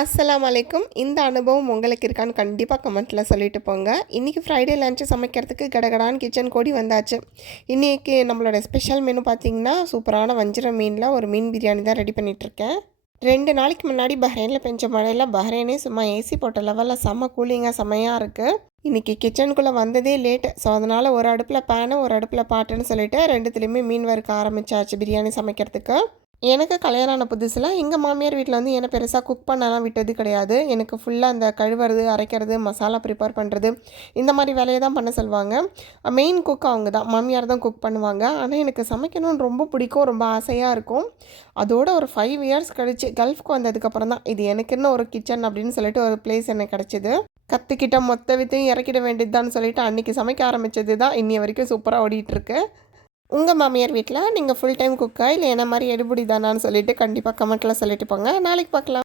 அஸ்ஸலாமு அலைக்கும். இந்த அனுபவம் உங்களுக்கு இருக்கான்னு கண்டிப்பாக கமெண்ட்டில் சொல்லிட்டு போங்க. இன்றைக்கி ஃப்ரைடே லன்ச்சு சமைக்கிறதுக்கு கடகடான்னு கிச்சன் கோடி வந்தாச்சு. இன்றைக்கி நம்மளோட ஸ்பெஷல் மெனு பார்த்திங்கன்னா சூப்பரான வஞ்சிர மீனில் ஒரு மீன் பிரியாணி தான் ரெடி பண்ணிகிட்ருக்கேன். 2 நாளைக்கு முன்னாடி பஹ்ரைனில் பெஞ்ச மழையில் பஹ்ரைனே சும்மா ஏசி போட்ட லெவலில் செம்ம கூலிங்காக செம்மையாக இருக்குது. இன்றைக்கி கிச்சனுக்குள்ளே வந்ததே லேட்டு. ஸோ அதனால் ஒரு அடுப்பில் பேனு ஒரு அடுப்பில் பாட்டுன்னு சொல்லிவிட்டு ரெண்டுத்துலேயுமே மீன் வறுக்க ஆரம்பித்தாச்சு பிரியாணி சமைக்கிறதுக்கு. எனக்கு கல்யாணம் ஆன புதுசில் எங்கள் மாமியார் வீட்டில் வந்து என்னை பெருசாக குக் பண்ணலாம் விட்டது கிடையாது. எனக்கு ஃபுல்லாக அந்த கழுவுறது, அரைக்கிறது, மசாலா ப்ரிப்பேர் பண்ணுறது இந்த மாதிரி வேலையை தான் பண்ண சொல்லுவாங்க. மெயின் குக் அவங்க தான், மாமியார் தான் குக் பண்ணுவாங்க. ஆனால் எனக்கு சமைக்கணும்னு ரொம்ப பிடிக்கும், ரொம்ப ஆசையாக இருக்கும். அதோட ஒரு 5 இயர்ஸ் கழிச்சு கல்ஃப்க்கு வந்ததுக்கப்புறம் தான் இது எனக்குன்னு ஒரு கிச்சன் அப்படின்னு சொல்லிட்டு ஒரு பிளேஸ் எனக்கு கிடச்சிது. கற்றுக்கிட்ட மொத்த வித்தையும் இறக்கிட வேண்டியது தான் சொல்லிட்டு அன்றைக்கி சமைக்க ஆரம்பித்தது தான் இன்னி வரைக்கும் சூப்பராக ஓடிட்டுருக்கு. உங்கள் மாமியார் வீட்டில் நீங்கள் ஃபுல் டைம் குக்கா இல்லை என்ன மாதிரி எடுபடி தானான்னு சொல்லிட்டு கண்டிப்பாக கமெண்ட்டில் சொல்லிட்டு போங்க. நாளைக்கு பார்க்கலாம்.